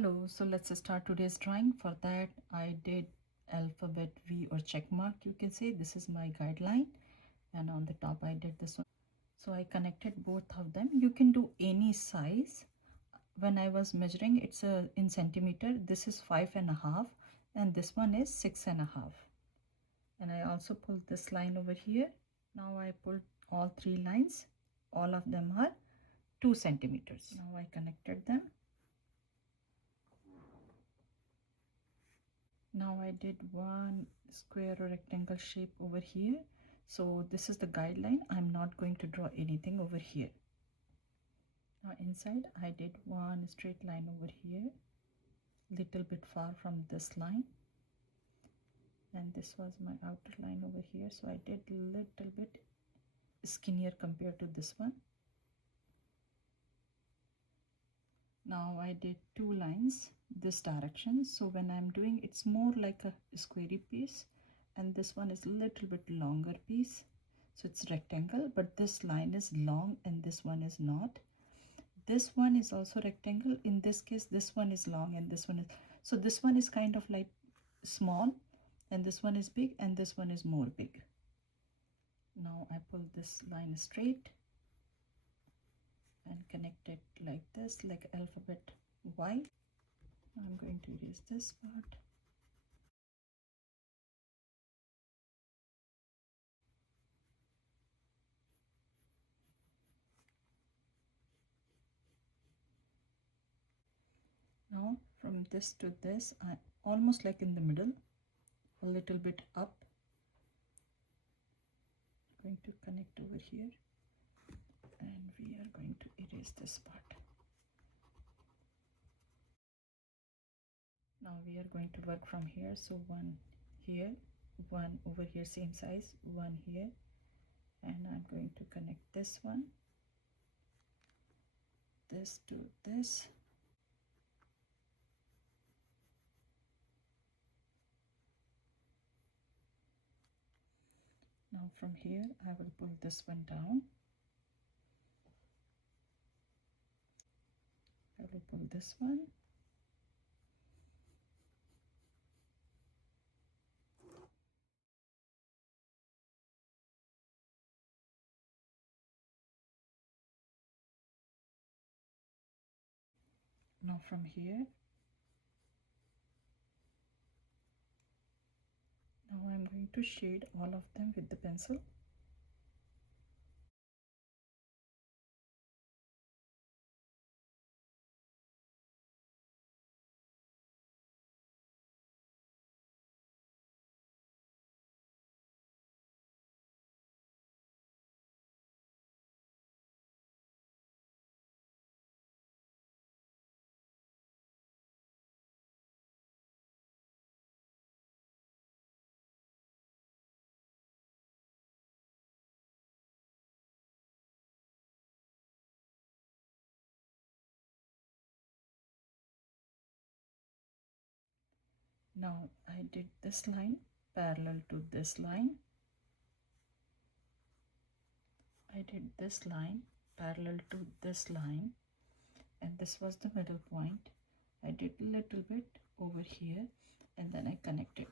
Hello, so let's start today's drawing. For that, I did alphabet V or check mark. You can say this is my guideline, and on the top I did this one. So I connected both of them. You can do any size. When I was measuring, it's in centimeter. This is 5.5, and this one is 6.5. And I also pulled this line over here. Now I pulled all three lines. All of them are 2 centimeters. Now I connected them. Now I did one square or rectangle shape over here. So this is the guideline. I'm not going to draw anything over here. Now inside I did one straight line over here, little bit far from this line, and this was my outer line over here. So I did little bit skinnier compared to this one. Now I did two lines this direction, so when I'm doing, it's more like a squarey piece, and this one is a little bit longer piece, so it's rectangle, but this line is long and this one is not. This one is also rectangle. In this case, this one is long and this one is, so this one is kind of like small and this one is big and this one is more big. Now I pull this line straight and connect it like this, like alphabet Y. I'm going to erase this part. Now from this to this, I almost like in the middle, a little bit up. I'm going to connect over here, and we are going to erase this part. Now we are going to work from here. So one here, one over here, same size, one here, and I'm going to connect this one, this to this. Now from here I will pull this one down. I will pull this one. Now from here, now I'm going to shade all of them with the pencil. Now I did this line parallel to this line. I did this line parallel to this line, and this was the middle point. I did a little bit over here and then I connected.